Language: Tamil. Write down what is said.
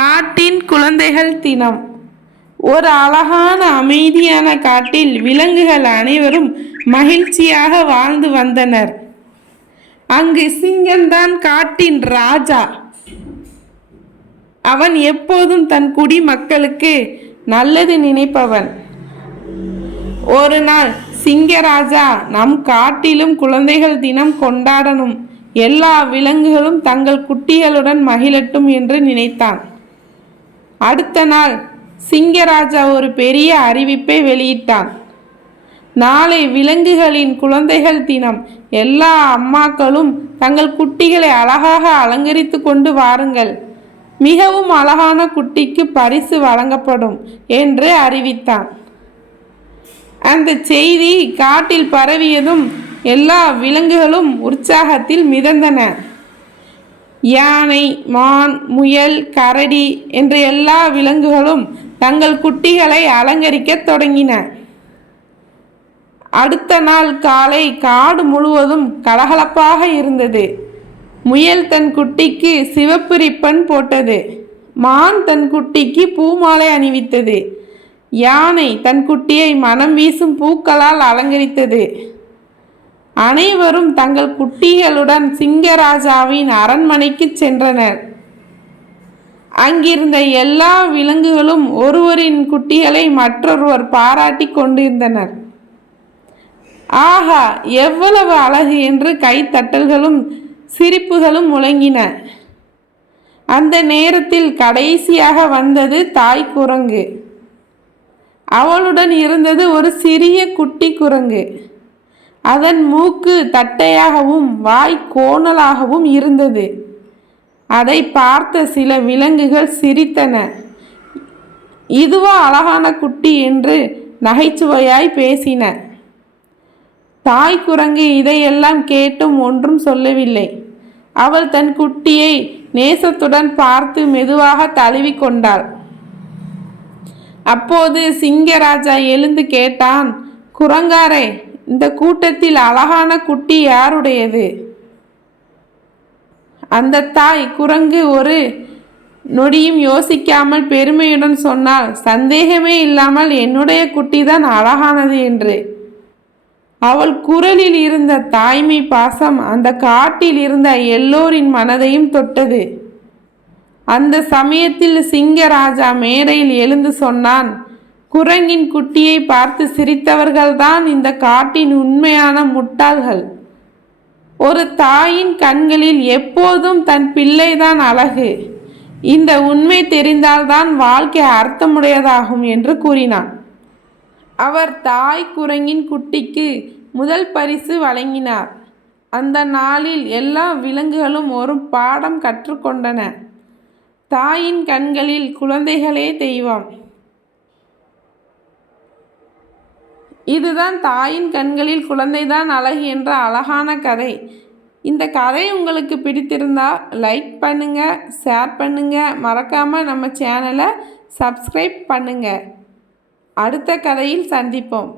காட்டின் குழந்தைகள் தினம். ஒரு அழகான அமைதியான காட்டில் விலங்குகள் அனைவரும் மகிழ்ச்சியாக வாழ்ந்து வந்தனர். அங்கு சிங்கம்தான் காட்டின் ராஜா. அவன் எப்போதும் தன் குடிமக்களுக்கு நல்லது நினைப்பவன். ஒரு நாள் சிங்கராஜா, நம் காட்டிலும் குழந்தைகள் தினம் கொண்டாடணும், எல்லா விலங்குகளும் தங்கள் குட்டிகளுடன் மகிழட்டும் என்று நினைத்தான். அடுத்த நாள் சிங்கராஜா ஒரு பெரிய அறிவிப்பை வெளியிட்டான். நாளை விலங்குகளின் குழந்தைகள் தினம். எல்லா அம்மாக்களும் தங்கள் குட்டிகளை அழகாக அலங்கரித்து கொண்டு வாருங்கள். மிகவும் அழகான குட்டிக்கு பரிசு வழங்கப்படும் என்று அறிவித்தான். அந்த செய்தி காட்டில் பரவியதும் எல்லா விலங்குகளும் உற்சாகத்தில் மிதந்தன. யானை, மான், முயல், கரடி என்ற எல்லா விலங்குகளும் தங்கள் குட்டிகளை அலங்கரிக்க தொடங்கின. அடுத்த நாள் காலை காடு முழுவதும் கலகலப்பாக இருந்தது. முயல் தன் குட்டிக்கு சிவப்பு ரிப்பன் போட்டது. மான் தன் குட்டிக்கு பூமாலை அணிவித்தது. யானை தன் குட்டியை மனம் வீசும் பூக்களால் அலங்கரித்தது. அனைவரும் தங்கள் குட்டிகளுடன் சிங்கராஜாவின் அரண்மனைக்கு சென்றனர். அங்கிருந்த எல்லா விலங்குகளும் ஒருவரின் குட்டிகளை மற்றொருவர் பாராட்டி கொண்டிருந்தனர். ஆஹா, எவ்வளவு அழகு என்று கைத்தட்டல்களும் சிரிப்புகளும் முழங்கின. அந்த நேரத்தில் கடைசியாக வந்தது தாய் குரங்கு. அவளுடன் இருந்தது ஒரு சிறிய குட்டி குரங்கு. அதன் மூக்கு தட்டையாகவும் வாய் கோணலாகவும் இருந்தது. அதை பார்த்த சில விலங்குகள் சிரித்தன. இதுவா அழகான குட்டி என்று நகைச்சுவையாய் பேசின. தாய் குரங்கு இதையெல்லாம் கேட்டும் ஒன்றும் சொல்லவில்லை. அவள் தன் குட்டியை நேசத்துடன் பார்த்து மெதுவாக தழுவி கொண்டாள். அப்போது சிங்கராஜா எழுந்து கேட்டான், குரங்காரே, இந்த கூட்டத்தில் அழகான குட்டி யாருடையது? அந்த தாய் குரங்கு ஒரு நொடியும் யோசிக்காமல் பெருமையுடன் சொன்னாள், சந்தேகமே இல்லாமல் என்னுடைய குட்டிதான் அழகானது என்று. அவள் குரலில் இருந்த தாய்மை பாசம் அந்த காட்டில் இருந்த எல்லோரின் மனதையும் தொட்டது. அந்த சமயத்தில் சிங்கராஜா மேடையில் எழுந்து சொன்னான், குரங்கின் குட்டியை பார்த்து சிரித்தவர்கள்தான் இந்த காட்டின் உண்மையான முட்டாள்கள். ஒரு தாயின் கண்களில் எப்போதும் தன் பிள்ளைதான் அழகு. இந்த உண்மை தெரிந்தால்தான் வாழ்க்கை அர்த்தமுடையதாகும் என்று கூறினான். அவர் தாய் குரங்கின் குட்டிக்கு முதல் பரிசு வழங்கினார். அந்த நாளில் எல்லா விலங்குகளும் ஒரு பாடம் கற்றுக்கொண்டன. தாயின் கண்களில் குழந்தைகளே தெய்வம். இதுதான் தாயின் கண்களில் குழந்தைதான் அழகு என்ற அழகான கதை. இந்த கதை உங்களுக்கு பிடித்திருந்தால் லைக் பண்ணுங்க, ஷேர் பண்ணுங்க, மறக்காம நம்ம சேனலை சப்ஸ்கிரைப் பண்ணுங்க. அடுத்த கதையில் சந்திப்போம்.